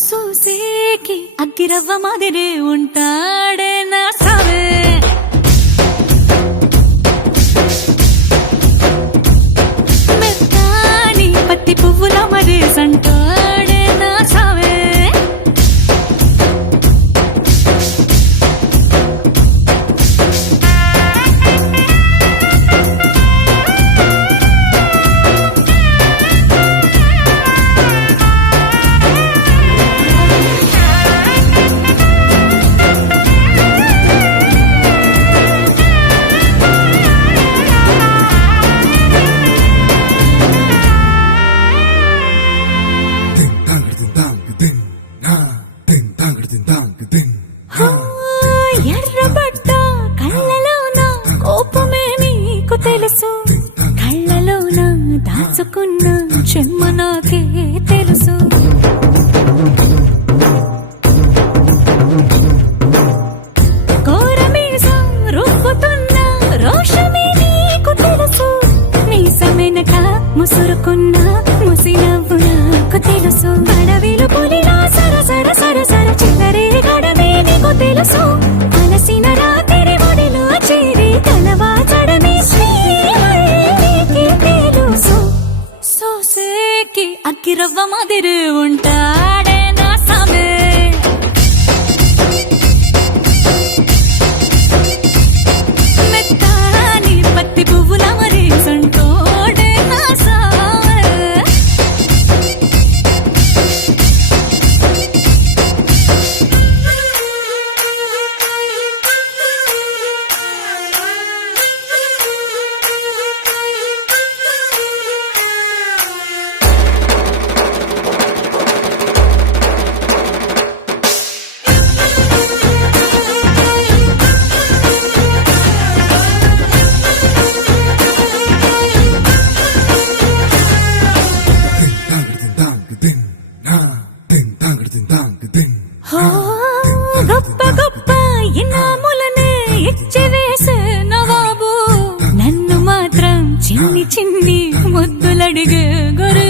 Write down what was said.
చూసేకి అగ్గిరవ్వ మాదిరి ఉంటాడే నా సావే. మెత్తాని పత్తి పువ్వుల మరి సంటాడే నా సావే. ఎర్రబడ్డ కళ్ళలోన కోపమే నీకు తెలుసు, కళ్ళలోన దాచుకున్న చెమ్మ నాకే తెలుసు. కోరమీసం రుబ్బుతున్న రోషమే నీకు తెలుసు, మీసమెనక ముసురుకున్న ముసినవ్వు నాకు తెలుసు. అడవిలు పులిలా సరసర సరసర చిల్లరే గడమే నీకు తెలుసు. అలసిన రాత్రి ఒడిలో చేరి తలవాచడమే శ్రీకి తెలుసు. సోసేకి అగ్గిరవ్వ మాదిరి ఉంటాడే నా సామే. మెత్తాని పత్తి పువ్వుల మరి సంటోడే నా సామే. గొప్ప గొప్ప ఇనాములనే ఇచ్చి వేసే నవాబు, నన్ను మాత్రం చిన్ని చిన్ని ముద్దులడిగే గురు.